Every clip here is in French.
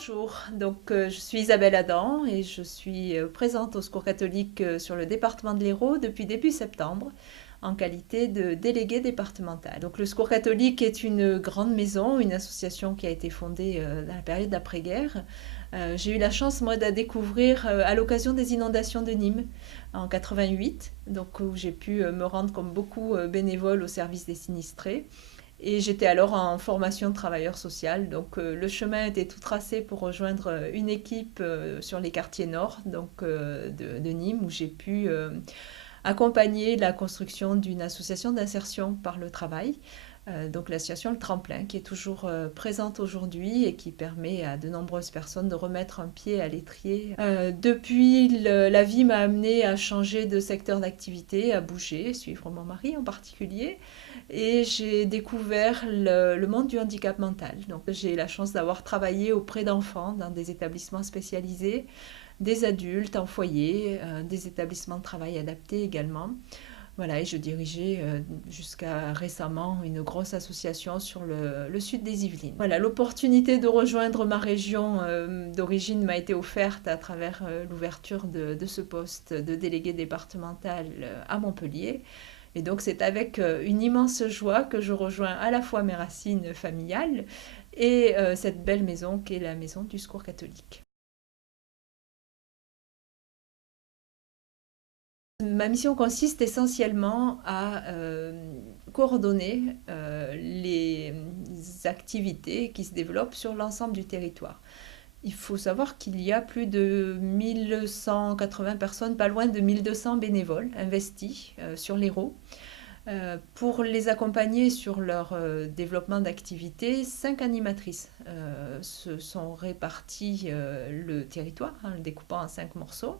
Bonjour, je suis Isabelle Adam et je suis présente au Secours catholique sur le département de l'Hérault depuis début septembre en qualité de déléguée départementale. Donc le Secours catholique est une grande maison, une association qui a été fondée dans la période d'après-guerre. J'ai eu la chance moi de la découvrir à l'occasion des inondations de Nîmes en 88, donc où j'ai pu me rendre comme beaucoup bénévole au service des sinistrés. Et j'étais alors en formation de travailleur social. Le chemin était tout tracé pour rejoindre une équipe sur les quartiers nord de Nîmes où j'ai pu accompagner la construction d'une association d'insertion par le travail. Donc l'association Le Tremplin qui est toujours présente aujourd'hui et qui permet à de nombreuses personnes de remettre un pied à l'étrier. La vie m'a amené à changer de secteur d'activité, à bouger, suivre mon mari en particulier. Et j'ai découvert le monde du handicap mental. Donc j'ai la chance d'avoir travaillé auprès d'enfants dans des établissements spécialisés, des adultes en foyer, des établissements de travail adaptés également. Voilà, et je dirigeais jusqu'à récemment une grosse association sur le sud des Yvelines. Voilà, l'opportunité de rejoindre ma région d'origine m'a été offerte à travers l'ouverture de ce poste de délégué départemental à Montpellier. Et donc c'est avec une immense joie que je rejoins à la fois mes racines familiales et cette belle maison qui est la maison du Secours catholique. Ma mission consiste essentiellement à coordonner les activités qui se développent sur l'ensemble du territoire. Il faut savoir qu'il y a plus de 1180 personnes, pas loin de 1200 bénévoles investis sur l'Hérault. Pour les accompagner sur leur développement d'activité, 5 animatrices se sont réparties le territoire, le découpant en 5 morceaux.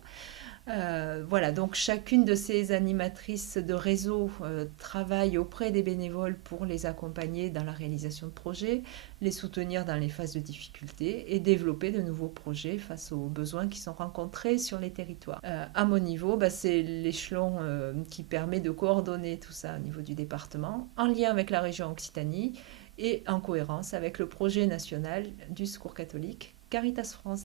Voilà, donc chacune de ces animatrices de réseau travaille auprès des bénévoles pour les accompagner dans la réalisation de projets, les soutenir dans les phases de difficulté et développer de nouveaux projets face aux besoins qui sont rencontrés sur les territoires. À mon niveau, c'est l'échelon qui permet de coordonner tout ça au niveau du département, en lien avec la région Occitanie et en cohérence avec le projet national du Secours catholique Caritas France.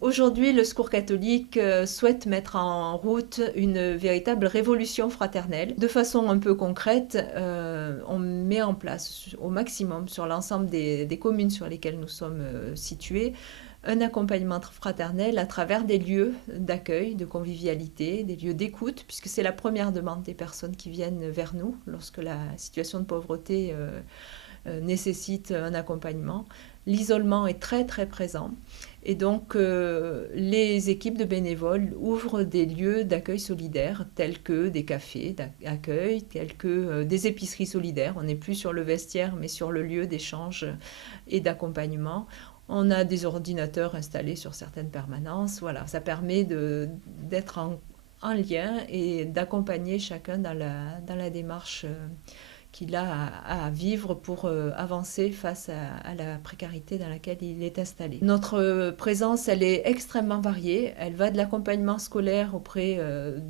Aujourd'hui, le Secours catholique souhaite mettre en route une véritable révolution fraternelle. De façon un peu concrète, on met en place au maximum sur l'ensemble des communes sur lesquelles nous sommes situés un accompagnement fraternel à travers des lieux d'accueil, de convivialité, des lieux d'écoute, puisque c'est la première demande des personnes qui viennent vers nous lorsque la situation de pauvreté nécessite un accompagnement. L'isolement est très très présent et donc les équipes de bénévoles ouvrent des lieux d'accueil solidaire tels que des cafés d'accueil, tels que des épiceries solidaires. On n'est plus sur le vestiaire mais sur le lieu d'échange et d'accompagnement. On a des ordinateurs installés sur certaines permanences. Voilà, ça permet d'être en lien et d'accompagner chacun dans la démarche qu'il a à vivre pour avancer face à la précarité dans laquelle il est installé. Notre présence, elle est extrêmement variée. Elle va de l'accompagnement scolaire auprès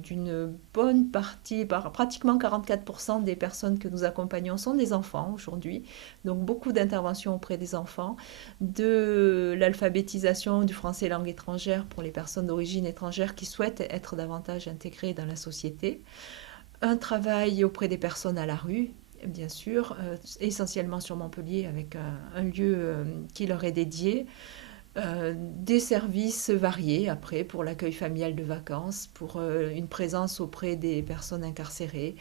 d'une bonne partie, pratiquement 44% des personnes que nous accompagnons sont des enfants aujourd'hui. Donc beaucoup d'interventions auprès des enfants, de l'alphabétisation du français langue étrangère pour les personnes d'origine étrangère qui souhaitent être davantage intégrées dans la société. Un travail auprès des personnes à la rue, bien sûr, essentiellement sur Montpellier avec un lieu qui leur est dédié. Des services variés après pour l'accueil familial de vacances, pour une présence auprès des personnes incarcérées,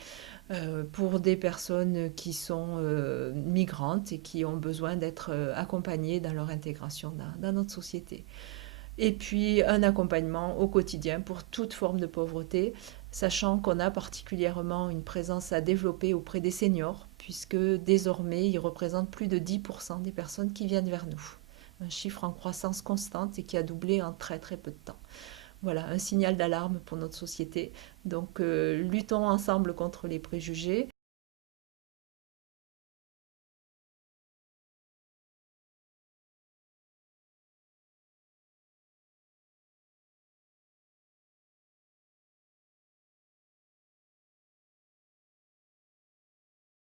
pour des personnes qui sont migrantes et qui ont besoin d'être accompagnées dans leur intégration dans notre société. Et puis un accompagnement au quotidien pour toute forme de pauvreté, sachant qu'on a particulièrement une présence à développer auprès des seniors, puisque désormais ils représentent plus de 10% des personnes qui viennent vers nous. Un chiffre en croissance constante et qui a doublé en très très peu de temps. Voilà, un signal d'alarme pour notre société. Donc luttons ensemble contre les préjugés,